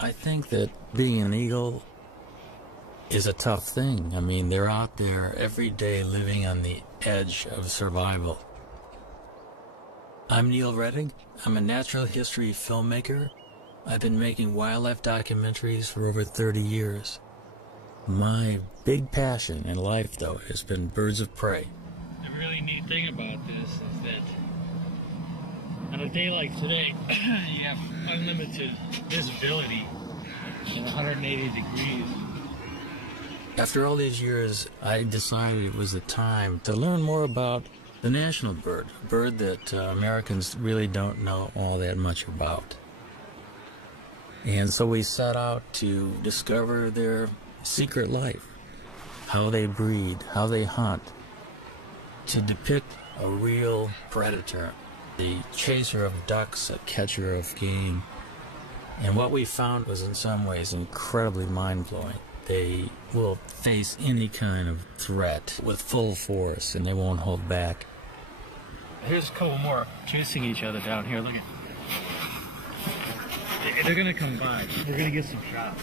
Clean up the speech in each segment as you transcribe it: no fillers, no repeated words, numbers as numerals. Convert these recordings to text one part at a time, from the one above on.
I think that being an eagle is a tough thing. I mean, they're out there every day living on the edge of survival. I'm Neil Redding. I'm a natural history filmmaker. I've been making wildlife documentaries for over 30 years. My big passion in life, though, has been birds of prey. The really neat thing about this is that on a day like today, you have unlimited visibility in 180 degrees. After all these years, I decided it was the time to learn more about the national bird, a bird that Americans really don't know all that much about. And so we set out to discover their secret life, how they breed, how they hunt, to depict a real predator, the chaser of ducks, a catcher of game. And what we found was in some ways incredibly mind-blowing. They will face any kind of threat with full force, and they won't hold back. Here's a couple more chasing each other down here. Look at. They're gonna come by. We're gonna get some shots.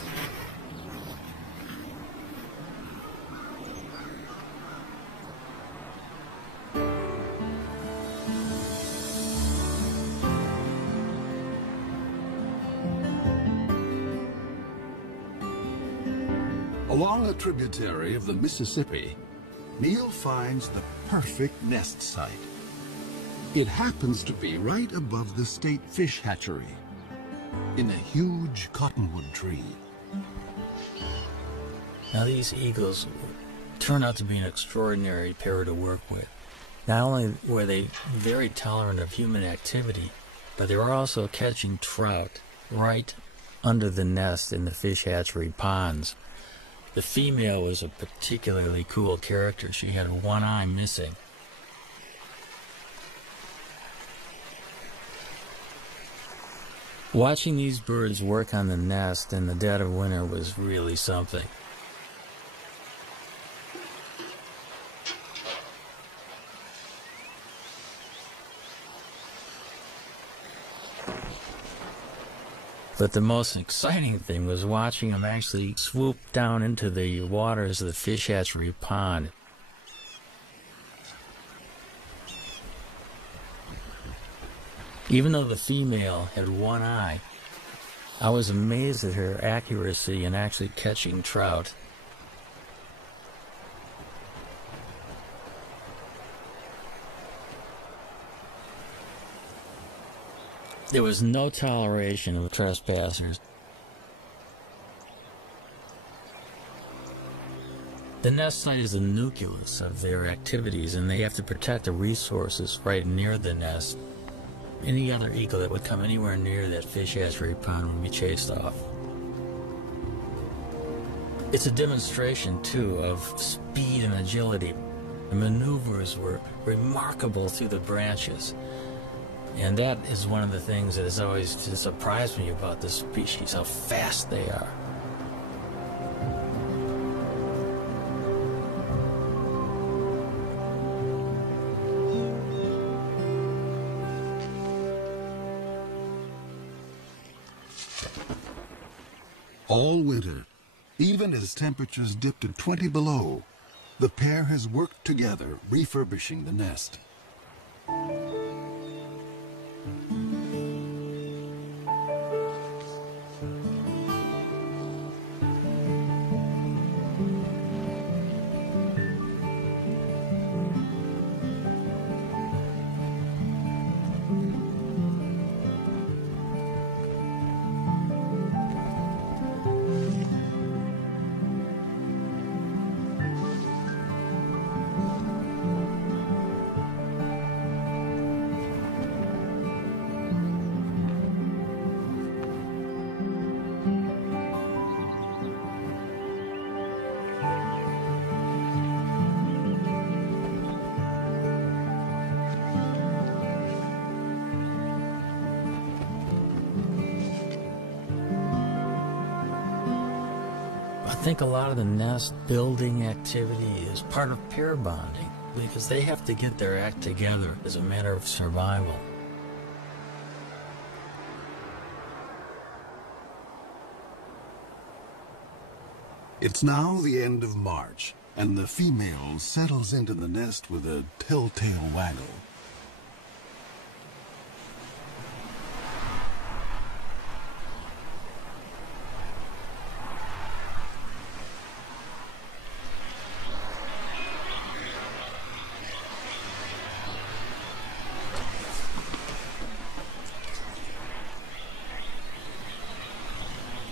Along a tributary of the Mississippi, Neil finds the perfect nest site. It happens to be right above the state fish hatchery, in a huge cottonwood tree. Now these eagles turn out to be an extraordinary pair to work with. Not only were they very tolerant of human activity, but they were also catching trout right under the nest in the fish hatchery ponds. The female was a particularly cool character. She had one eye missing. Watching these birds work on the nest in the dead of winter was really something. But the most exciting thing was watching them actually swoop down into the waters of the fish hatchery pond. Even though the female had one eye, I was amazed at her accuracy in actually catching trout. There was no toleration of trespassers. The nest site is the nucleus of their activities, and they have to protect the resources right near the nest. Any other eagle that would come anywhere near that fish hatchery pond would be chased off. It's a demonstration, too, of speed and agility. The maneuvers were remarkable through the branches. And that is one of the things that has always just surprised me about this species, how fast they are. All winter, even as temperatures dipped to 20 below, the pair has worked together refurbishing the nest. I think a lot of the nest building activity is part of pair bonding, because they have to get their act together as a matter of survival. It's now the end of March, and the female settles into the nest with a telltale waggle.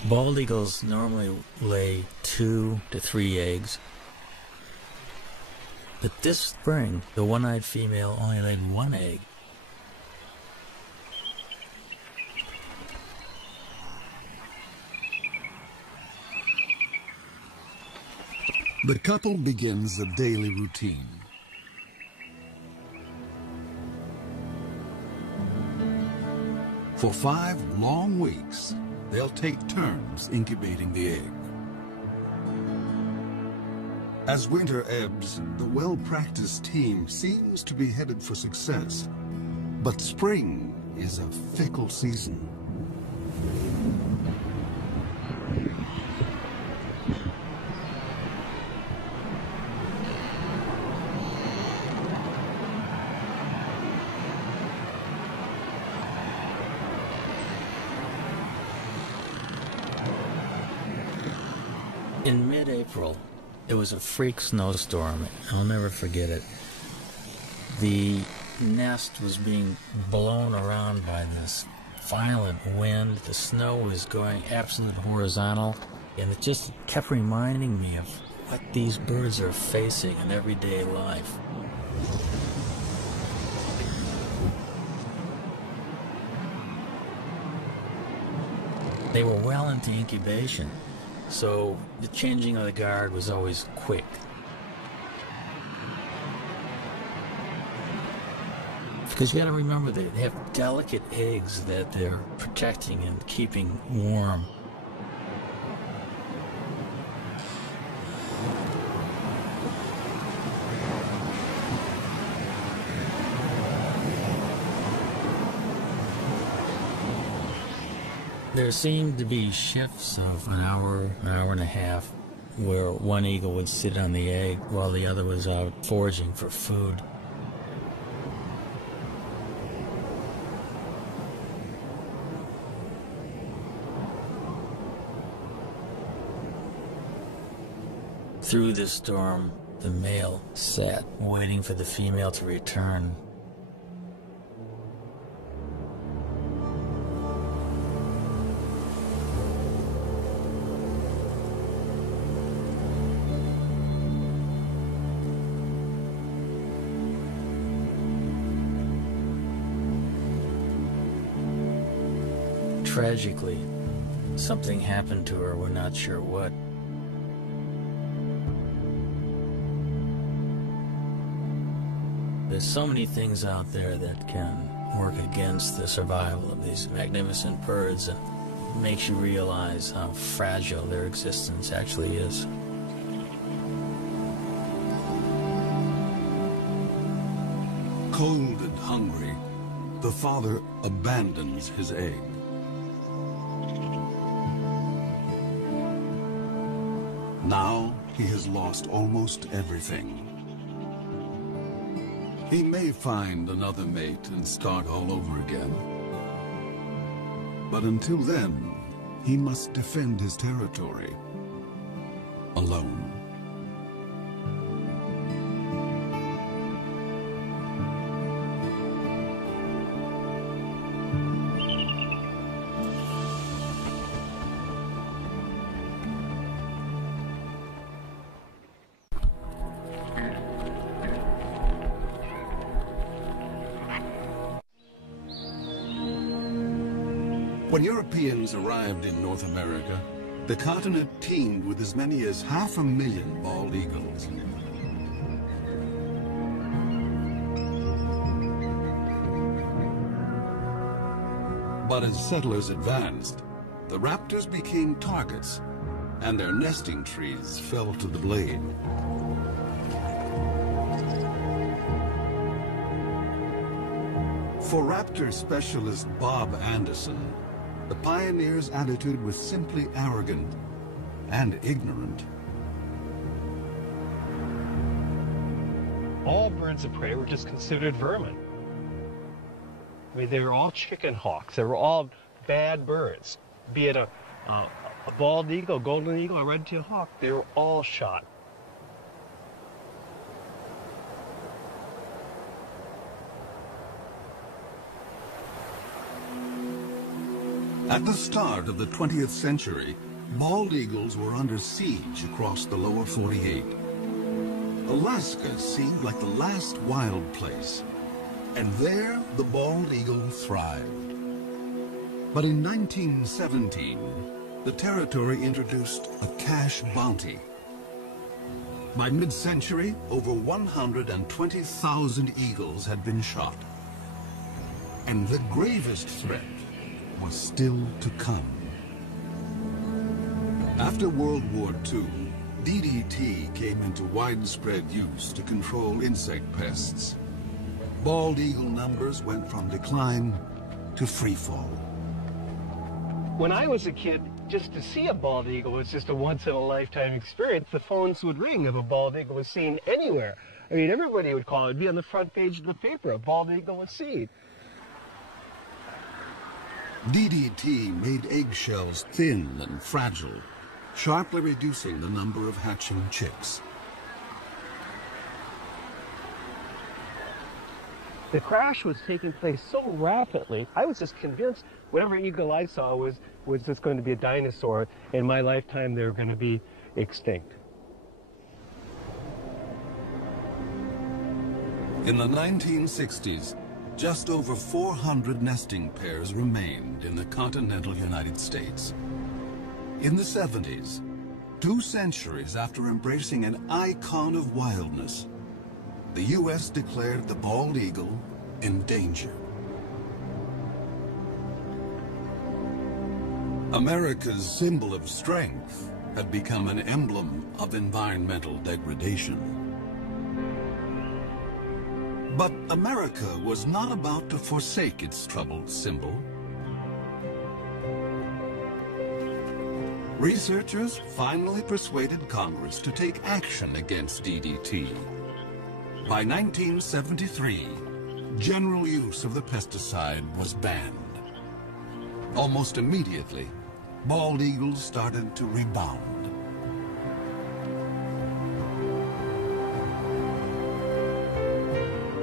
Bald eagles normally lay 2 to 3 eggs. But this spring, the one-eyed female only laid 1 egg. The couple begins a daily routine. For 5 long weeks, they'll take turns incubating the egg. As winter ebbs, the well-practiced team seems to be headed for success. But spring is a fickle season. In mid-April, it was a freak snowstorm. I'll never forget it. The nest was being blown around by this violent wind. The snow was going absolutely horizontal, and it just kept reminding me of what these birds are facing in everyday life. They were well into incubation, so the changing of the guard was always quick. Because you got to remember, they have delicate eggs that they're protecting and keeping warm. There seemed to be shifts of an hour and a half, where one eagle would sit on the egg while the other was out foraging for food. Through the storm, the male sat waiting for the female to return. Tragically, something happened to her, we're not sure what. There's so many things out there that can work against the survival of these magnificent birds, and makes you realize how fragile their existence actually is. Cold and hungry, the father abandons his egg. Now he has lost almost everything. He may find another mate and start all over again. But until then, he must defend his territory alone. When Europeans arrived in North America, the continent teemed with as many as 500,000 bald eagles. But as settlers advanced, the raptors became targets, and their nesting trees fell to the blade. For raptor specialist Bob Anderson, the pioneers' attitude was simply arrogant and ignorant. all birds of prey were just considered vermin. I mean, they were all chicken hawks. They were all bad birds. Be it a bald eagle, golden eagle, or red-tailed hawk, they were all shot. At the start of the 20th century, bald eagles were under siege across the lower 48. Alaska seemed like the last wild place, and there the bald eagle thrived. But in 1917, the territory introduced a cash bounty. By mid-century, over 120,000 eagles had been shot. And the gravest threat was still to come. After World War II, DDT came into widespread use to control insect pests. Bald eagle numbers went from decline to freefall. When I was a kid, just to see a bald eagle was just a once-in-a-lifetime experience. The phones would ring if a bald eagle was seen anywhere. I mean, everybody would call. It would be on the front page of the paper. A bald eagle was seen. DDT made eggshells thin and fragile, sharply reducing the number of hatching chicks. The crash was taking place so rapidly, I was just convinced whatever eagle I saw was just going to be a dinosaur. In my lifetime, they were going to be extinct. In the 1960s, just over 400 nesting pairs remained in the continental United States. In the 70s, 2 centuries after embracing an icon of wildness, the U.S. declared the bald eagle endangered. America's symbol of strength had become an emblem of environmental degradation. But America was not about to forsake its troubled symbol. Researchers finally persuaded Congress to take action against DDT. By 1973, general use of the pesticide was banned. Almost immediately, bald eagles started to rebound.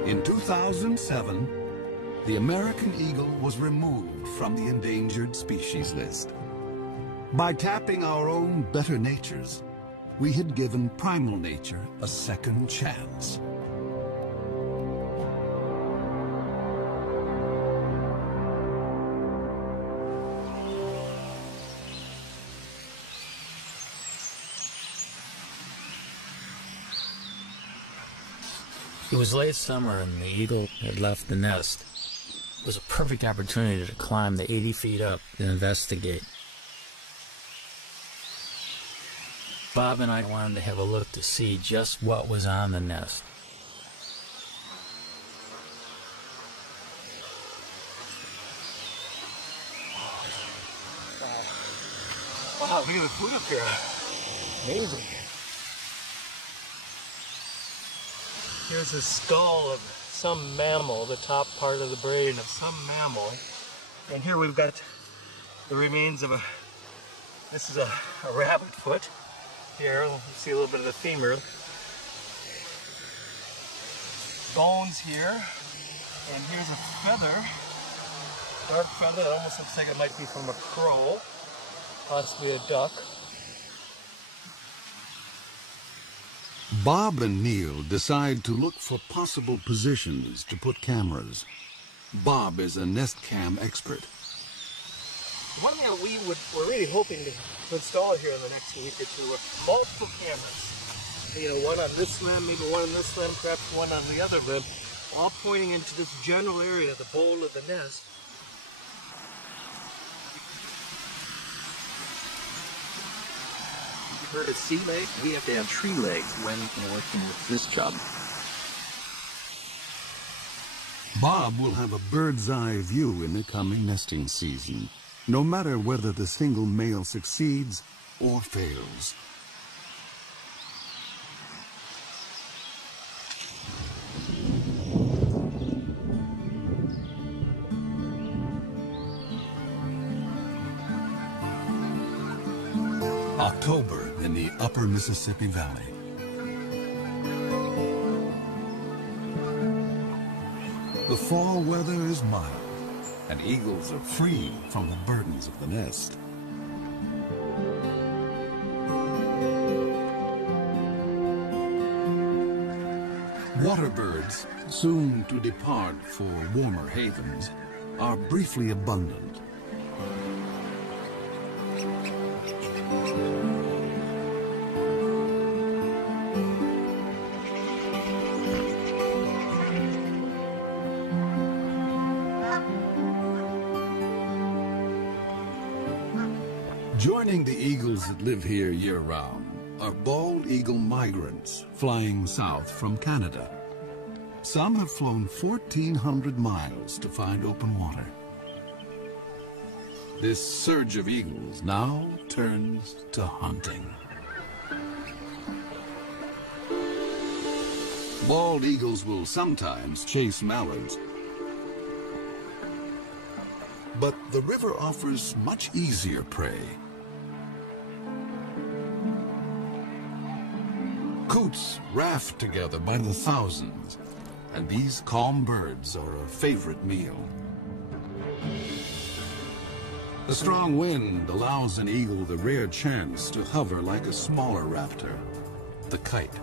In 2007, the American eagle was removed from the endangered species list. By tapping our own better natures, we had given primal nature a second chance. It was late summer and the eagle had left the nest. It was a perfect opportunity to climb the 80 feet up and investigate. Bob and I wanted to have a look to see just what was on the nest. Wow, look at the food up here. Amazing. Here's the skull of some mammal, the top part of the brain of some mammal. And here we've got the remains of this is a rabbit foot. Here, you see a little bit of the femur. Bones here. And here's a feather. Dark feather, that almost looks like it might be from a crow. Possibly a duck. Bob and Neil decide to look for possible positions to put cameras. Bob is a nest cam expert. One thing that we're really hoping to install here in the next week or two are multiple cameras. You know, one on this limb, maybe one on this limb, perhaps one on the other limb, all pointing into this general area, the bowl of the nest. You heard of sea legs? We have to have tree legs when working with this job. Bob will have a bird's eye view in the coming nesting season, no matter whether the single male succeeds or fails. October in the upper Mississippi Valley. The fall weather is mild, and eagles are free from the burdens of the nest. Water birds, soon to depart for warmer havens, are briefly abundant. Joining the eagles that live here year-round are bald eagle migrants flying south from Canada. Some have flown 1,400 miles to find open water. This surge of eagles now turns to hunting. Bald eagles will sometimes chase mallards, but the river offers much easier prey. Coots raft together by the thousands, and these calm birds are a favorite meal. The strong wind allows an eagle the rare chance to hover like a smaller raptor, the kite.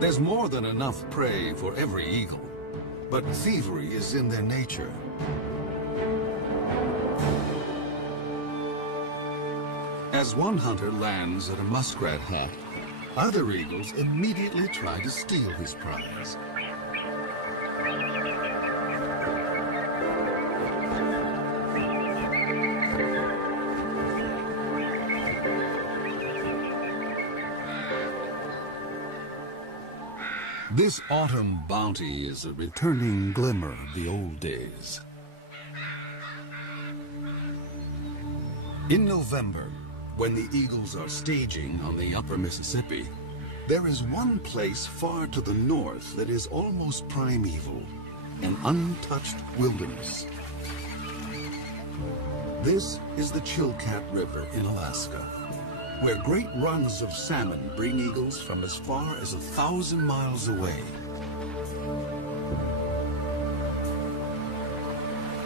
There's more than enough prey for every eagle, but thievery is in their nature. As one hunter lands at a muskrat hut, other eagles immediately try to steal his prize. This autumn bounty is a returning glimmer of the old days. In November, when the eagles are staging on the upper Mississippi, there is one place far to the north that is almost primeval, an untouched wilderness. This is the Chilkat River in Alaska, where great runs of salmon bring eagles from as far as 1,000 miles away.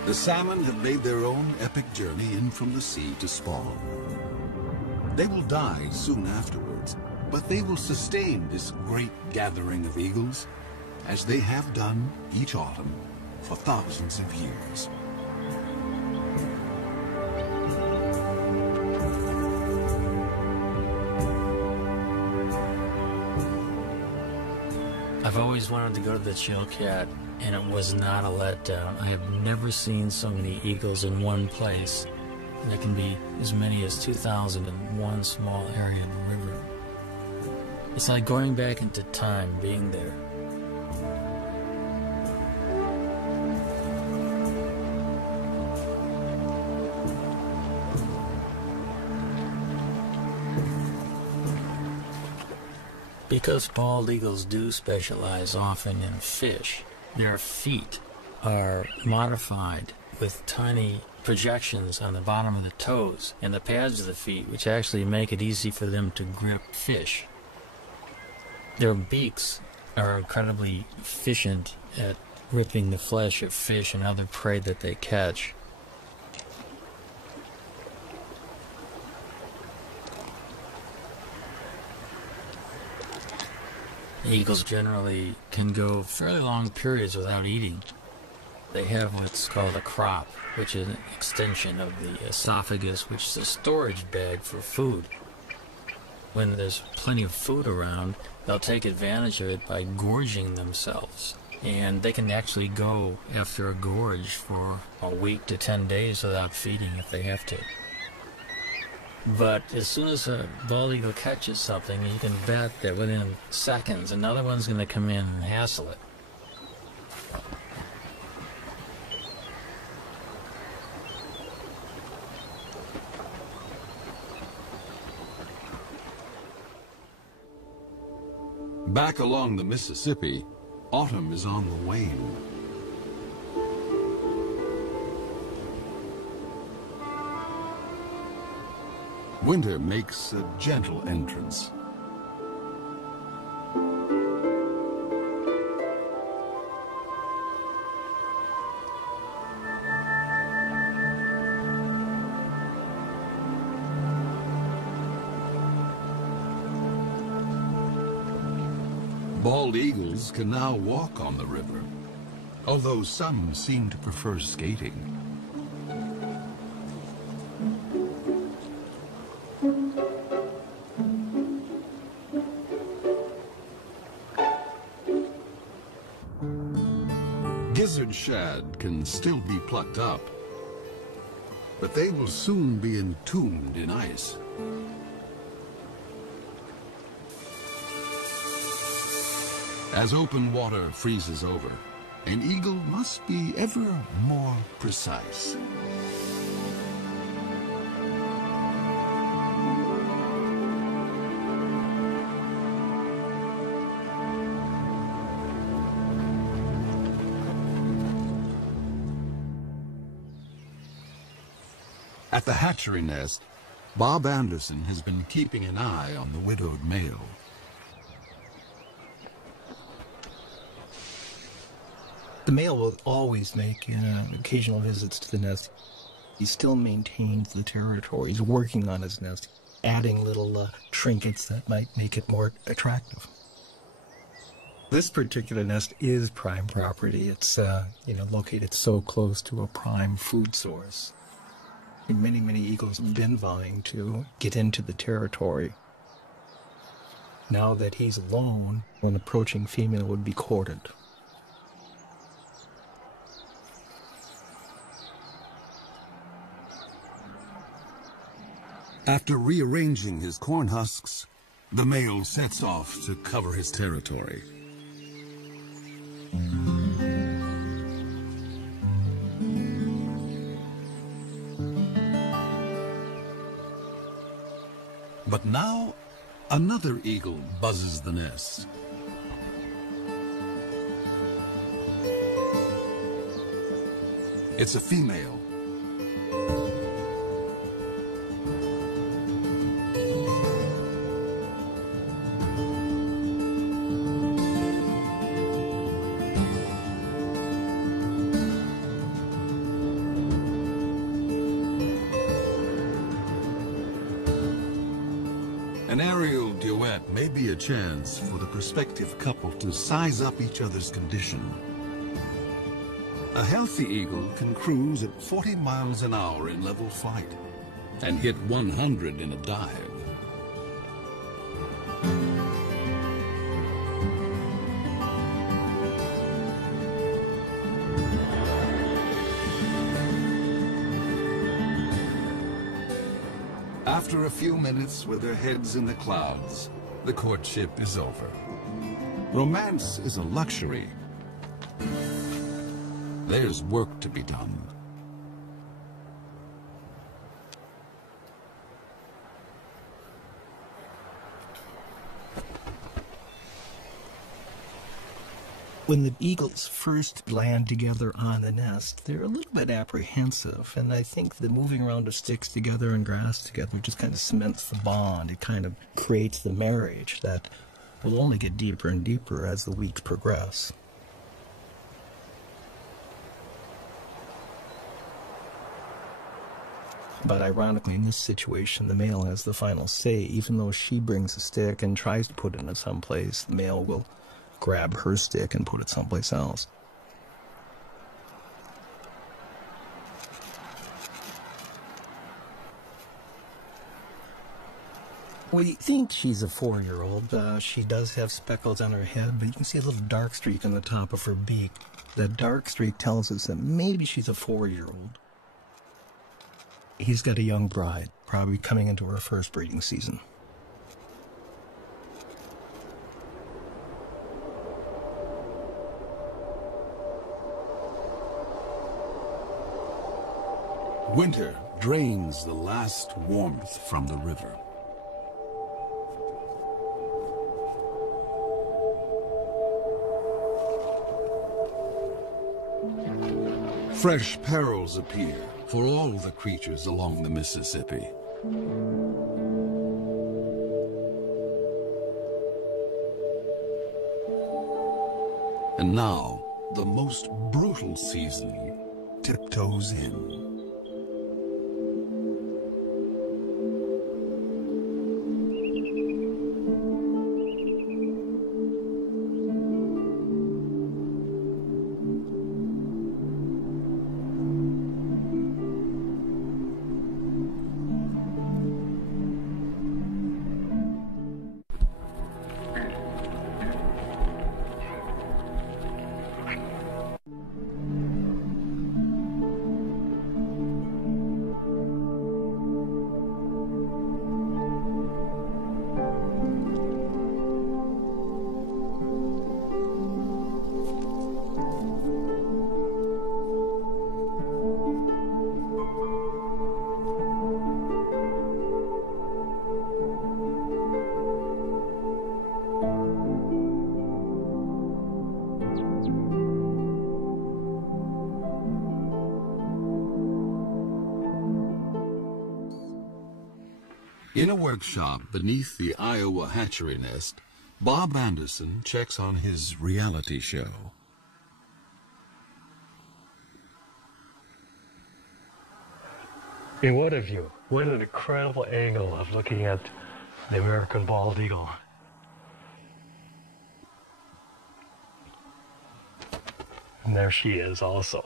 The salmon have made their own epic journey in from the sea to spawn. They will die soon afterwards, but they will sustain this great gathering of eagles, as they have done each autumn for thousands of years. I've always wanted to go to the Chilkat, and it was not a letdown. I have never seen so many eagles in one place. And there can be as many as 2,000 in one small area of the river. It's like going back into time being there. Because bald eagles do specialize often in fish, their feet are modified with tiny projections on the bottom of the toes and the pads of the feet, which actually make it easy for them to grip fish. Their beaks are incredibly efficient at ripping the flesh of fish and other prey that they catch. Eagles generally can go fairly long periods without eating. They have what's called a crop, which is an extension of the esophagus, which is a storage bag for food. When there's plenty of food around, they'll take advantage of it by gorging themselves. And they can actually go after a gorge for a week to 10 days without feeding if they have to. But as soon as a bald eagle catches something, you can bet that within seconds another one's going to come in and hassle it. Back along the Mississippi, autumn is on the wane. Winter makes a gentle entrance. Bald eagles can now walk on the river, although some seem to prefer skating. Gizzard shad can still be plucked up, but they will soon be entombed in ice. As open water freezes over, an eagle must be ever more precise. At the hatchery nest, Bob Anderson has been keeping an eye on the widowed male. The male will always make occasional visits to the nest. He still maintains the territory. He's working on his nest, adding little trinkets that might make it more attractive. This particular nest is prime property. It's located so close to a prime food source. Many, many eagles have been vying to get into the territory. Now that he's alone, an approaching female would be courted. After rearranging his corn husks, the male sets off to cover his territory. But now, another eagle buzzes the nest. It's a female. An aerial duet may be a chance for the prospective couple to size up each other's condition. A healthy eagle can cruise at 40 miles an hour in level flight and hit 100 in a dive. After a few minutes with their heads in the clouds, the courtship is over. Romance is a luxury. There's work to be done. When the eagles first land together on the nest, they're a little bit apprehensive, and I think the moving around of sticks together and grass together just kind of cements the bond. It kind of creates the marriage that will only get deeper and deeper as the weeks progress. But ironically, in this situation, the male has the final say. Even though she brings a stick and tries to put it in someplace, the male will grab her stick and put it someplace else. We think she's a 4-year-old. She does have speckles on her head, but you can see a little dark streak on the top of her beak. That dark streak tells us that maybe she's a 4-year-old. He's got a young bride, probably coming into her first breeding season. Winter drains the last warmth from the river. Fresh perils appear for all the creatures along the Mississippi. And now, the most brutal season tiptoes in. In a workshop beneath the Iowa hatchery nest, Bob Anderson checks on his reality show. I mean, what a view. What an incredible angle of looking at the American bald eagle. And there she is also.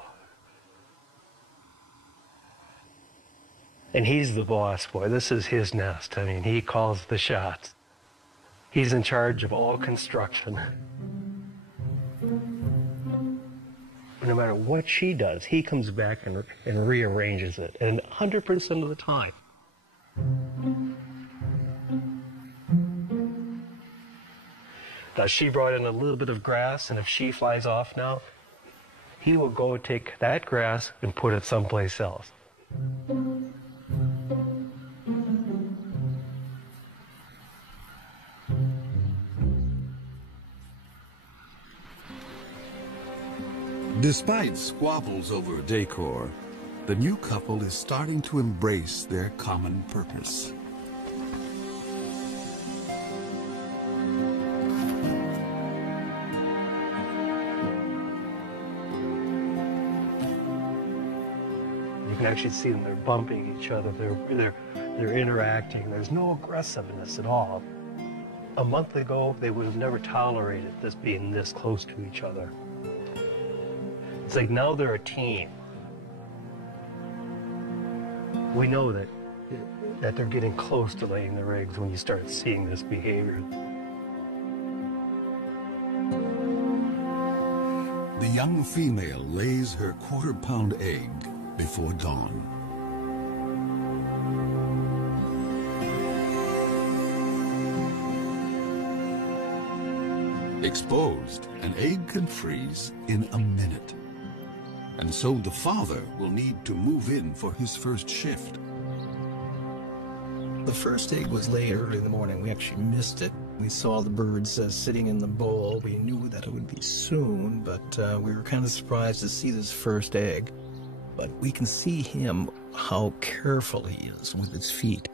And he's the boss boy. This is his nest. I mean, he calls the shots. He's in charge of all construction. No matter what she does, he comes back and rearranges it, and 100% of the time. Now, she brought in a little bit of grass, and if she flies off now, he will go take that grass and put it someplace else. Despite squabbles over decor, the new couple is starting to embrace their common purpose. You can actually see them, they're bumping each other, they're interacting. There's no aggressiveness at all. A month ago, they would have never tolerated this being this close to each other. It's like now they're a team. We know that they're getting close to laying their eggs when you start seeing this behavior. The young female lays her quarter-pound egg before dawn. Exposed, an egg can freeze in a minute. And so the father will need to move in for his first shift. The first egg was laid early in the morning. We actually missed it. We saw the birds sitting in the bowl. We knew that it would be soon, but we were kind of surprised to see this first egg. But we can see him, how careful he is with his feet.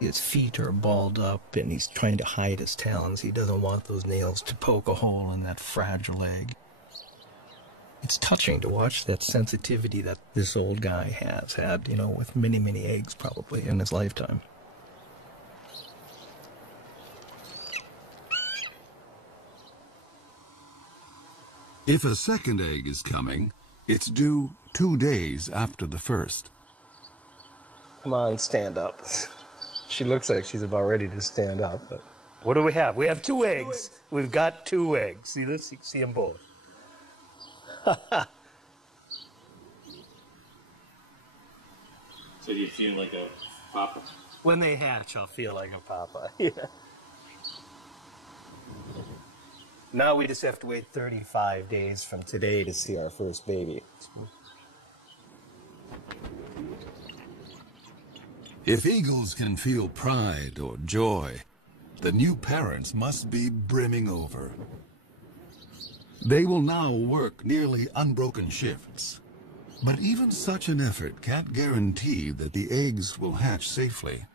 His feet are balled up, and he's trying to hide his talons. He doesn't want those nails to poke a hole in that fragile egg. It's touching to watch that sensitivity that this old guy has had, with many, many eggs probably in his lifetime. If a second egg is coming, it's due 2 days after the first. Come on, stand up. She looks like she's about ready to stand up, but what do we have? We have 2 eggs. We've got 2 eggs. See this? You can see them both. So do you feel like a papa? When they hatch, I'll feel like a papa. Yeah. Now we just have to wait 35 days from today to see our first baby. If eagles can feel pride or joy, the new parents must be brimming over. They will now work nearly unbroken shifts. But even such an effort can't guarantee that the eggs will hatch safely,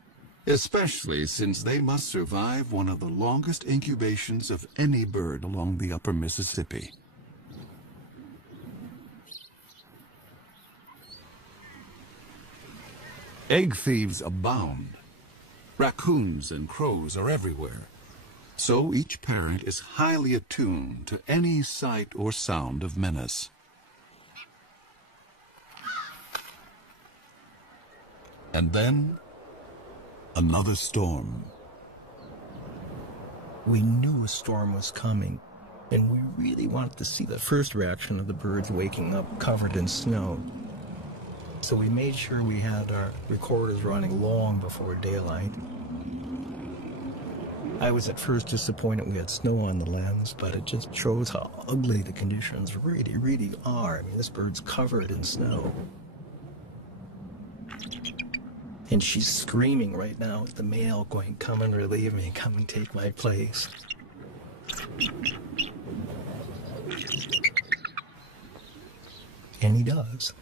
especially since they must survive one of the longest incubations of any bird along the upper Mississippi. Egg thieves abound. Raccoons and crows are everywhere. So each parent is highly attuned to any sight or sound of menace. And then, another storm. We knew a storm was coming, and we really wanted to see the first reaction of the birds waking up covered in snow. So we made sure we had our recorders running long before daylight. I was at first disappointed we had snow on the lens, but it just shows how ugly the conditions really, really are. I mean, this bird's covered in snow. And she's screaming right now at the male, going, "Come and relieve me, come and take my place." And he does.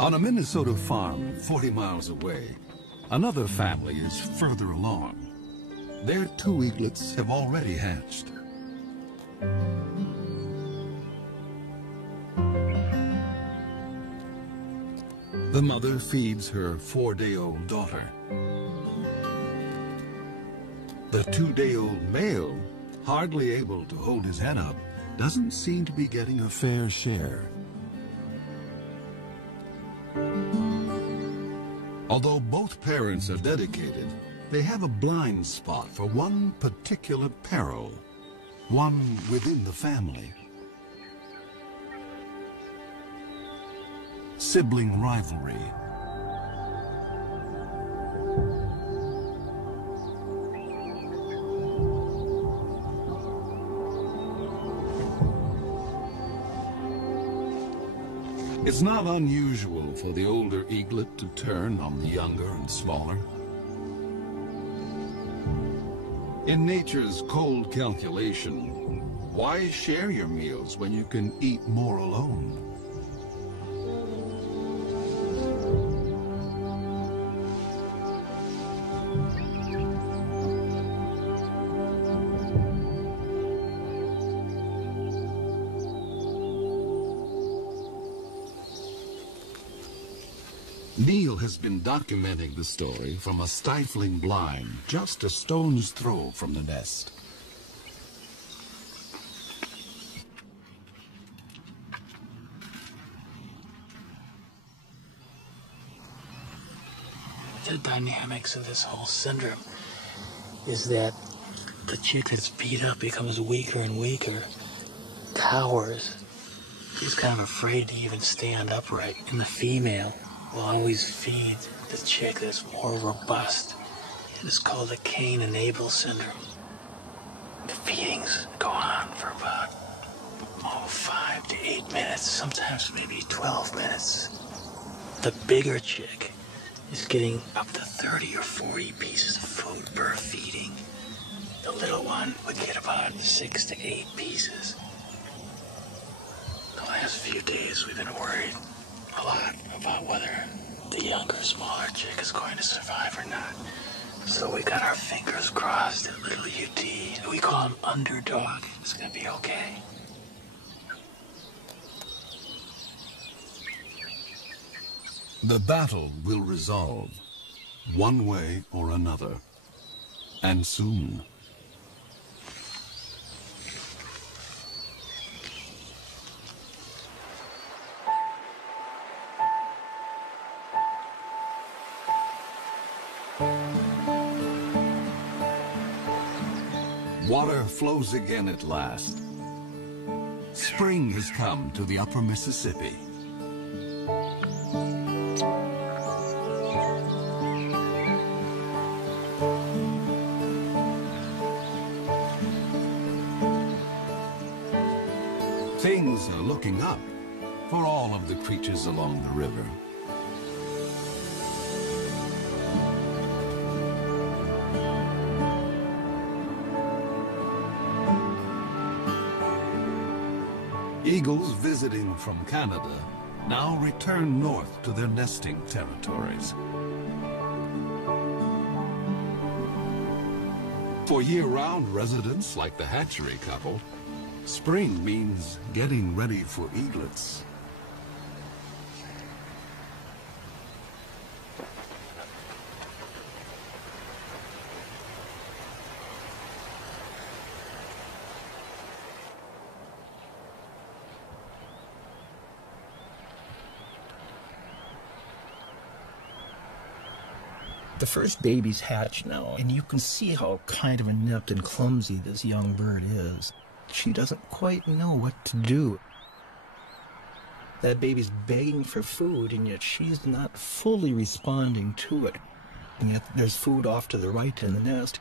On a Minnesota farm 40 miles away, another family is further along. Their 2 eaglets have already hatched. The mother feeds her 4-day-old daughter. The 2-day-old male, hardly able to hold his head up, doesn't seem to be getting a fair share. Although both parents are dedicated, they have a blind spot for one particular peril, one within the family. Sibling rivalry. It's not unusual for the older eaglet to turn on the younger and smaller. In nature's cold calculation, why share your meals when you can eat more alone? Neil has been documenting the story from a stifling blind just a stone's throw from the nest. The dynamics of this whole syndrome is that the chick that's beat up becomes weaker and weaker, cowers, is kind of afraid to even stand upright, and the female will always feed the chick that's more robust. It's called the Cain and Abel syndrome. The feedings go on for about 5 to 8 minutes, sometimes maybe 12 minutes. The bigger chick is getting up to 30 or 40 pieces of food per feeding. The little one would get about 6 to 8 pieces. They'll past few days, we've been worried a lot about whether the younger, smaller chick is going to survive or not. So we got our fingers crossed that little UT, we call him Underdog, is going to be okay. The battle will resolve, one way or another, and soon. Water flows again at last. Spring has come to the upper Mississippi. Things are looking up for all of the creatures along the river. Eagles visiting from Canada now return north to their nesting territories. For year-round residents like the hatchery couple, spring means getting ready for eaglets. The first babies hatch now, and you can see how kind of inept and clumsy this young bird is. She doesn't quite know what to do. That baby's begging for food, and yet she's not fully responding to it. And yet there's food off to the right in the nest.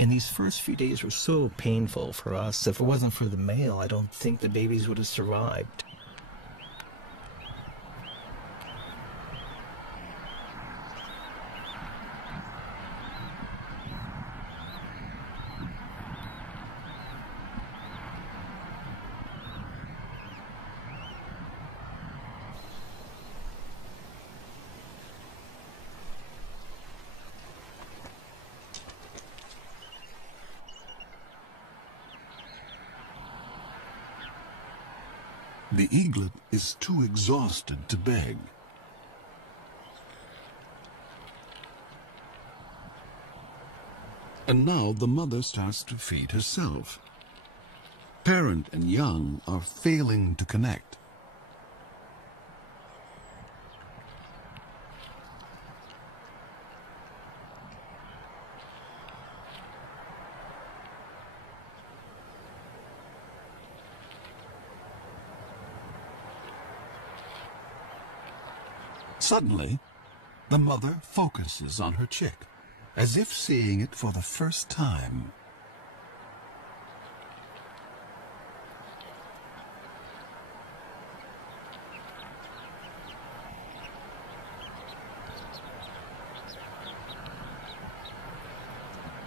And these first few days were so painful for us. If it wasn't for the male, I don't think the babies would have survived. The eaglet is too exhausted to beg. And now the mother starts to feed herself. Parent and young are failing to connect. Suddenly, the mother focuses on her chick, as if seeing it for the first time.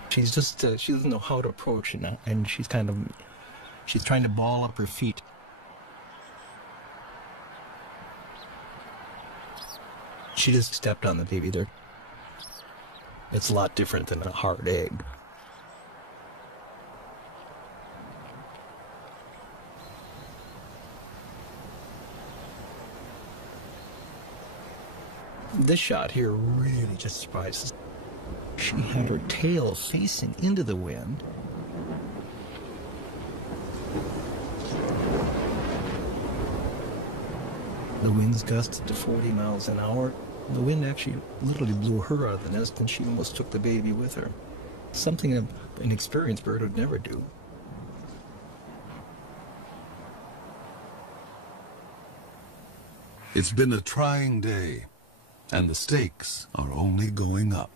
She's just, she doesn't know how to approach it, and she's trying to ball up her feet. She just stepped on the baby there. It's a lot different than a hard egg. This shot here really just surprises. She had her tail facing into the wind. The winds gusted to 40 miles an hour. The wind actually literally blew her out of the nest, and she almost took the baby with her. Something an experienced bird would never do. It's been a trying day, and the stakes are only going up.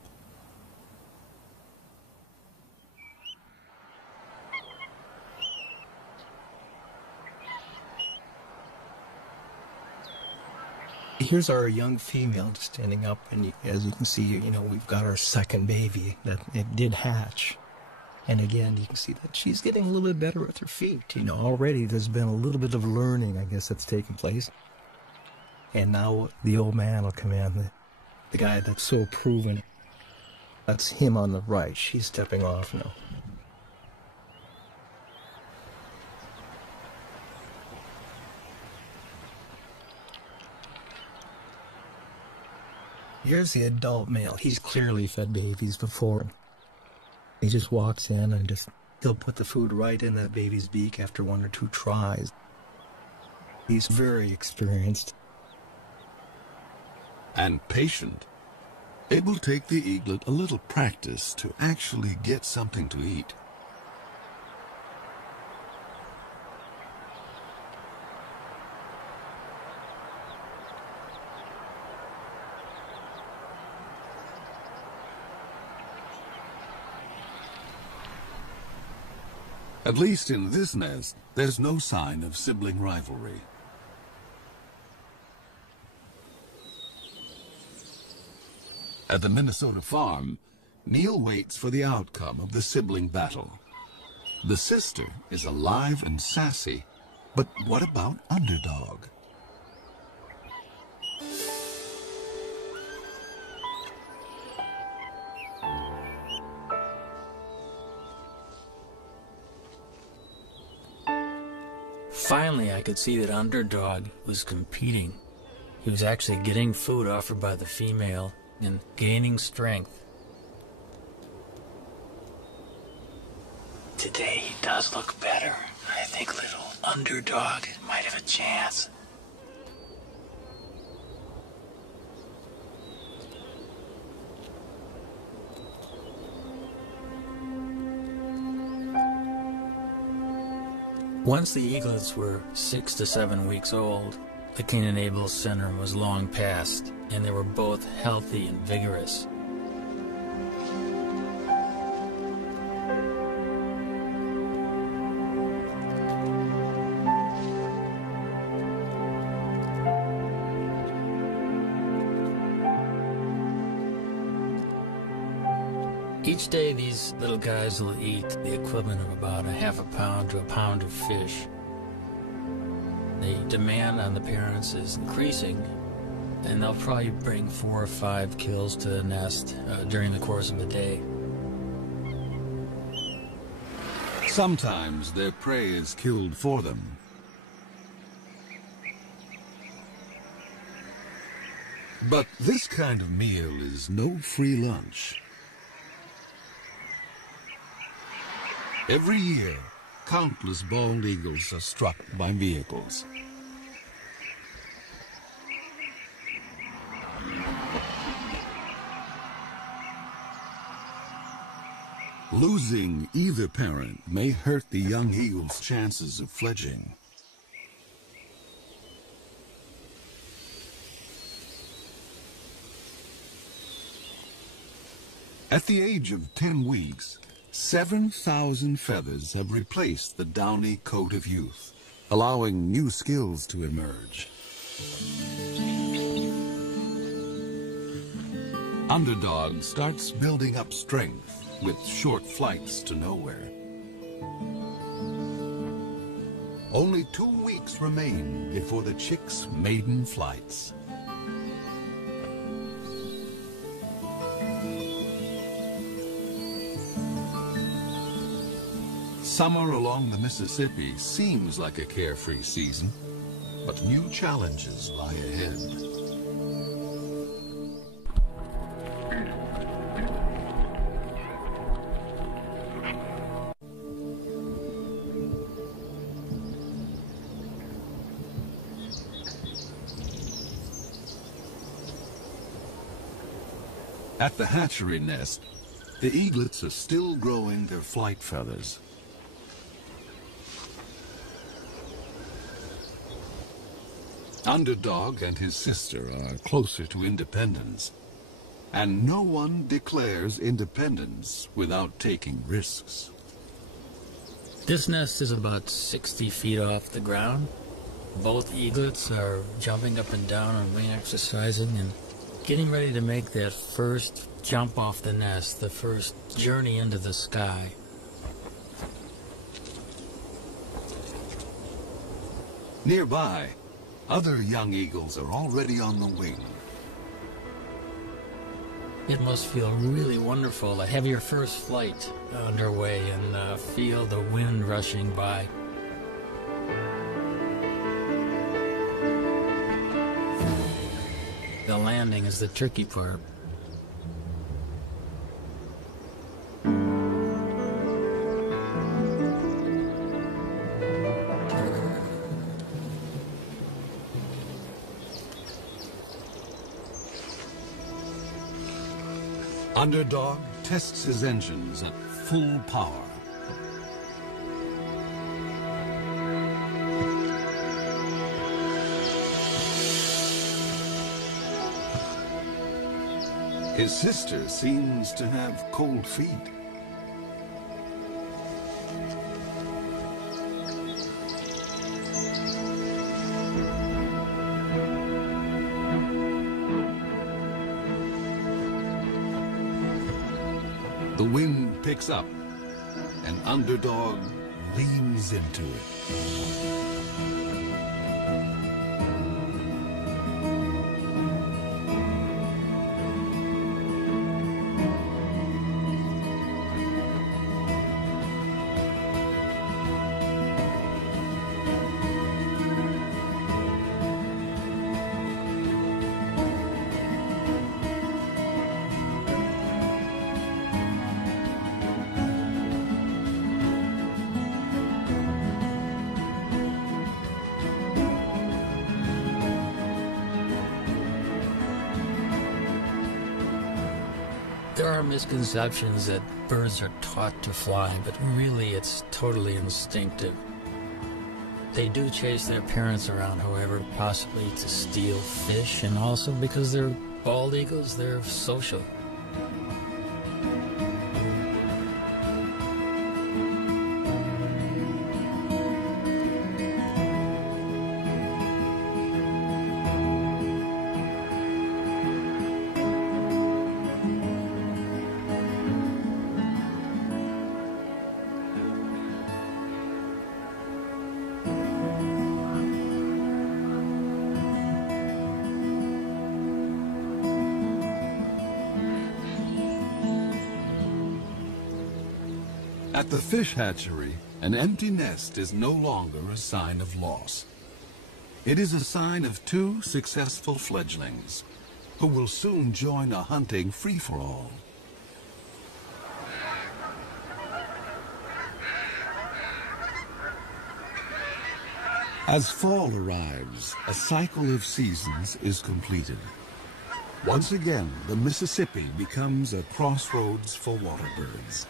Here's our young female standing up, and as you can see, we've got our second baby that it did hatch. And again, you can see that she's getting a little bit better with her feet. You know, already there's been a little bit of learning, I guess, that's taken place. And now the old man will come in, the guy that's so proven. That's him on the right. She's stepping off now. Here's the adult male. He's clearly fed babies before. He just walks in and he'll put the food right in that baby's beak after 1 or 2 tries. He's very experienced. And patient. It will take the eaglet a little practice to actually get something to eat. At least in this nest, there's no sign of sibling rivalry. At the Minnesota farm, Neil waits for the outcome of the sibling battle. The sister is alive and sassy, but what about Underdog? Finally, I could see that Underdog was competing. He was actually getting food offered by the female and gaining strength. Today he does look better. I think little Underdog might have a chance. Once the eaglets were 6 to 7 weeks old, the Cain and Abel syndrome was long past, and they were both healthy and vigorous. Each day these little guys will eat the equivalent of about a half a pound to a pound of fish. The demand on the parents is increasing, and they'll probably bring 4 or 5 kills to the nest during the course of a day. Sometimes their prey is killed for them. But this kind of meal is no free lunch. Every year, countless bald eagles are struck by vehicles. Losing either parent may hurt the young eagle's chances of fledging. At the age of 10 weeks, 7,000 feathers have replaced the downy coat of youth, allowing new skills to emerge. Underdog starts building up strength with short flights to nowhere. Only 2 weeks remain before the chick's maiden flights. Summer along the Mississippi seems like a carefree season, but new challenges lie ahead. At the hatchery nest, the eaglets are still growing their flight feathers. Underdog and his sister are closer to independence, and no one declares independence without taking risks. This nest is about 60 feet off the ground. Both eaglets are jumping up and down on wing exercising and getting ready to make that first jump off the nest, the first journey into the sky. Nearby, other young eagles are already on the wing. It must feel really wonderful to have your first flight underway and feel the wind rushing by. The landing is the tricky part. Underdog tests his engines at full power. His sister seems to have cold feet. The wind picks up, and Underdog leans into it. There are misconceptions that birds are taught to fly, but really it's totally instinctive. They do chase their parents around, however, possibly to steal fish, and also because they're bald eagles, they're social. At the fish hatchery, an empty nest is no longer a sign of loss. It is a sign of two successful fledglings who will soon join a hunting free-for-all. As fall arrives, a cycle of seasons is completed. Once again, the Mississippi becomes a crossroads for waterbirds.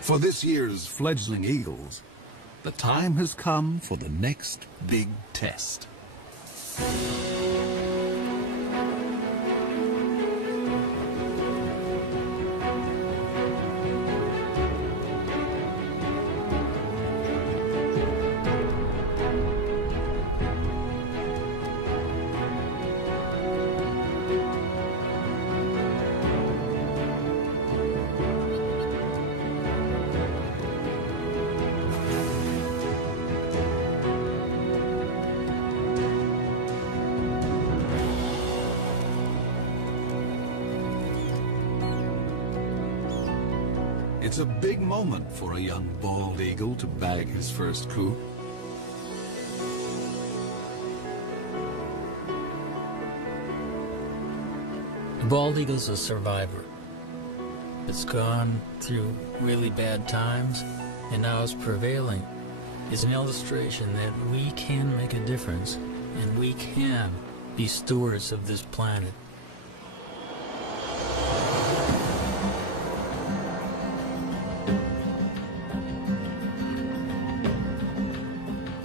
For this year's fledgling eagles, the time has come for the next big test. It's a big moment for a young bald eagle to bag his first coup. The bald eagle's a survivor. It's gone through really bad times, and now it's prevailing. It's an illustration that we can make a difference, and we can be stewards of this planet.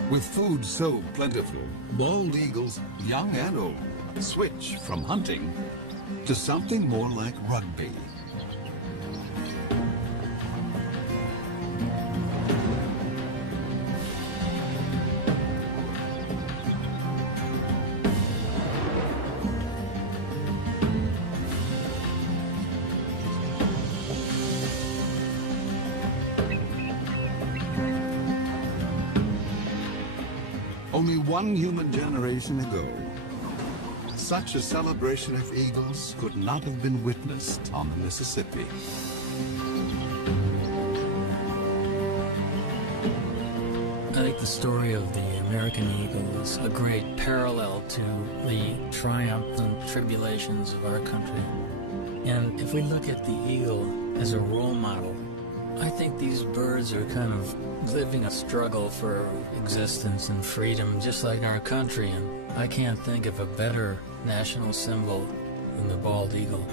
With food so plentiful, bald eagles, young and old, switch from hunting to something more like rugby. one human generation ago, such a celebration of eagles could not have been witnessed on the Mississippi. I think the story of the American eagle is a great parallel to the triumphs and tribulations of our country. And if we look at the eagle as a role model, I think these birds are kind of living a struggle for existence and freedom just like our country, and I can't think of a better national symbol than the bald eagle.